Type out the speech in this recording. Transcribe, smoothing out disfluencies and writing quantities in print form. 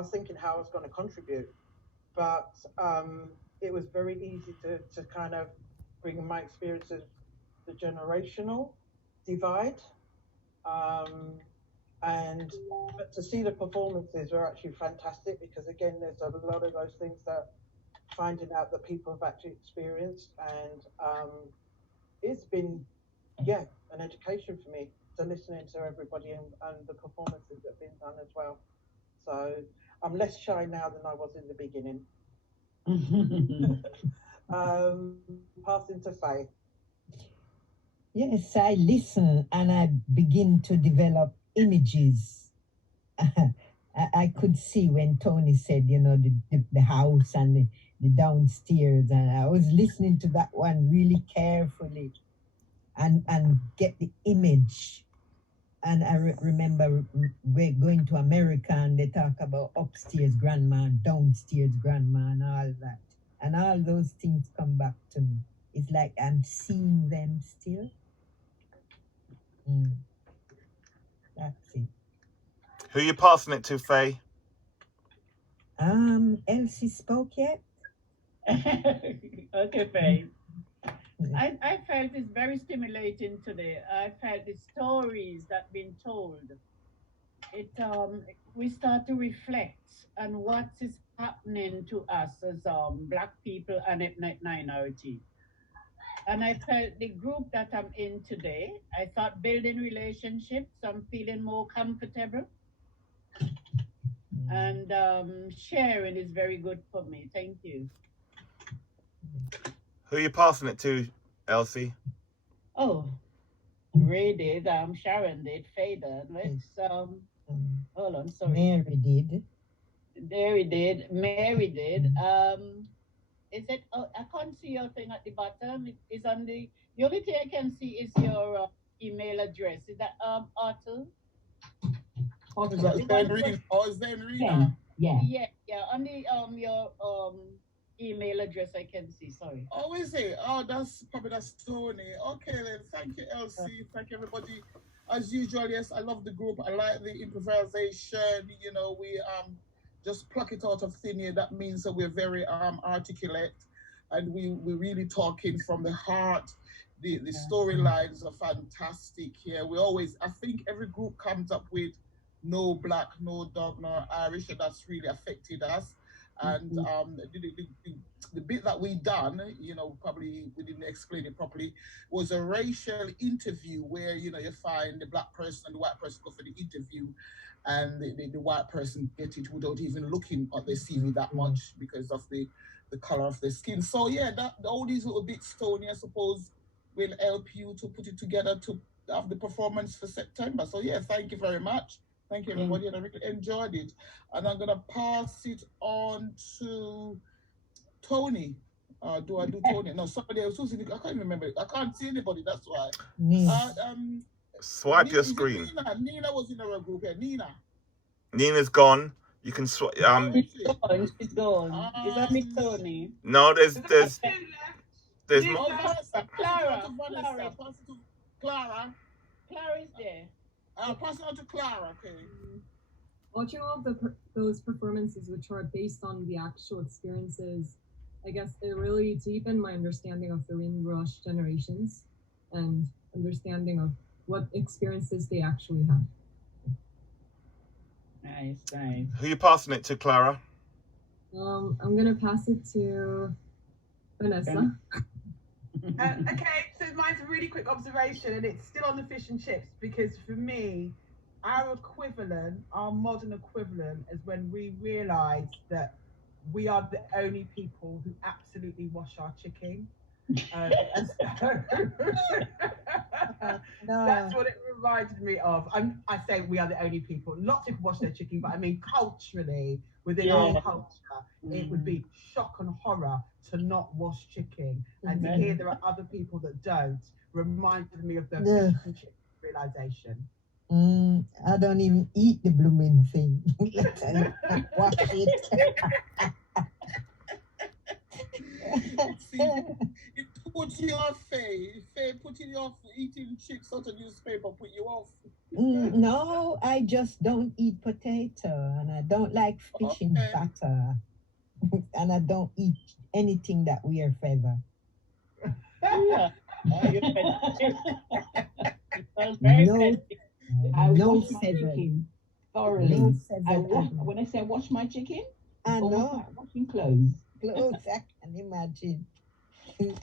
was thinking how I was going to contribute, but it was very easy to kind of bring my experience of the generational divide. Um, and but to see the performances were actually fantastic because again, there's a lot of those things that finding out that people have actually experienced, and it's been an education for me to listening to everybody and the performances that have been done as well. So I'm less shy now than I was in the beginning. Passing to Faye. Yes, I listen and I begin to develop images. I could see when Tony said, the house and the downstairs, and I was listening to that one really carefully and get the image. And I remember we're going to America and they talk about upstairs grandma, downstairs grandma, and all that. And all those things come back to me. It's like I'm seeing them still. That's it. Who are you passing it to, Faye? Elsie spoke yet? Okay, Faye. I felt it's very stimulating today. I felt the stories that been told. It we start to reflect on what is happening to us as black people and ethnic minority. And I felt the group that I'm in today, I thought building relationships, I'm feeling more comfortable. And sharing is very good for me. Thank you. Who are you passing it to, Elsie? Oh, Ray did, Sharon did, Faye did. Let's hold on, sorry. Mary did. Mary did. Mary did. Is it? Oh, I can't see your thing at the bottom. It is on the only thing I can see is your email address. Is that Arthur? Is that Zen? Oh, Zen Rena. Yeah. On the your email address I can see. Sorry. Oh, is it? Oh, that's Tony. Okay then. Thank you, Elsie. Thank you, everybody. As usual, yes, I love the group. I like the improvisation. We just pluck it out of thin air. That means that we're very articulate, and we're really talking from the heart. The storylines are fantastic here. I think every group comes up with no black, no dog, no Irish, and that's really affected us. And the bit that we done, probably we didn't explain it properly, was a racial interview where, you find the black person and the white person go for the interview, and the white person get it without even looking at their CV that much because of the color of their skin. So yeah, all these little bits, Tony, I suppose, will help you to put it together to have the performance for September. So yeah, thank you very much. Thank you, everybody, and I really enjoyed it. And I'm gonna pass it on to Tony. Do I do Tony? No, somebody else. I can't remember. I can't see anybody. That's why. Swipe your screen. Nina was in our group here. Nina's gone. You can swipe. She's gone. Is that Miss Tony? No, there's more. Clara. Clara is there. I'll pass it on to Clara, okay. Watching all of those performances, which are based on the actual experiences, I guess it really deepened my understanding of the Windrush generations and understanding of what experiences they actually have. Nice. Who are you passing it to, Clara? I'm gonna pass it to Vanessa. Okay, so mine's a really quick observation, and it's still on the fish and chips, because for me, our modern equivalent is when we realise that we are the only people who absolutely wash our chicken. That's what it reminded me of. I say we are the only people. Lots of people wash their chicken, but I mean culturally, within our culture, it would be shock and horror to not wash chicken. And to hear there are other people that don't reminded me of the fish and chicken realisation. I don't even eat the blooming thing. Wash it. See, it puts you off, Faye. Faye, putting you off eating chips out of newspaper put you off. No, I just don't eat potato, and I don't like fish in Okay. butter, and I don't eat anything that wear feather. Yeah. You're festive. You felt very No, festive. I no wash my feather. chicken No thoroughly. feather. When I say I wash my chicken, I it's almost know. like washing clothes. Clothes, I can imagine.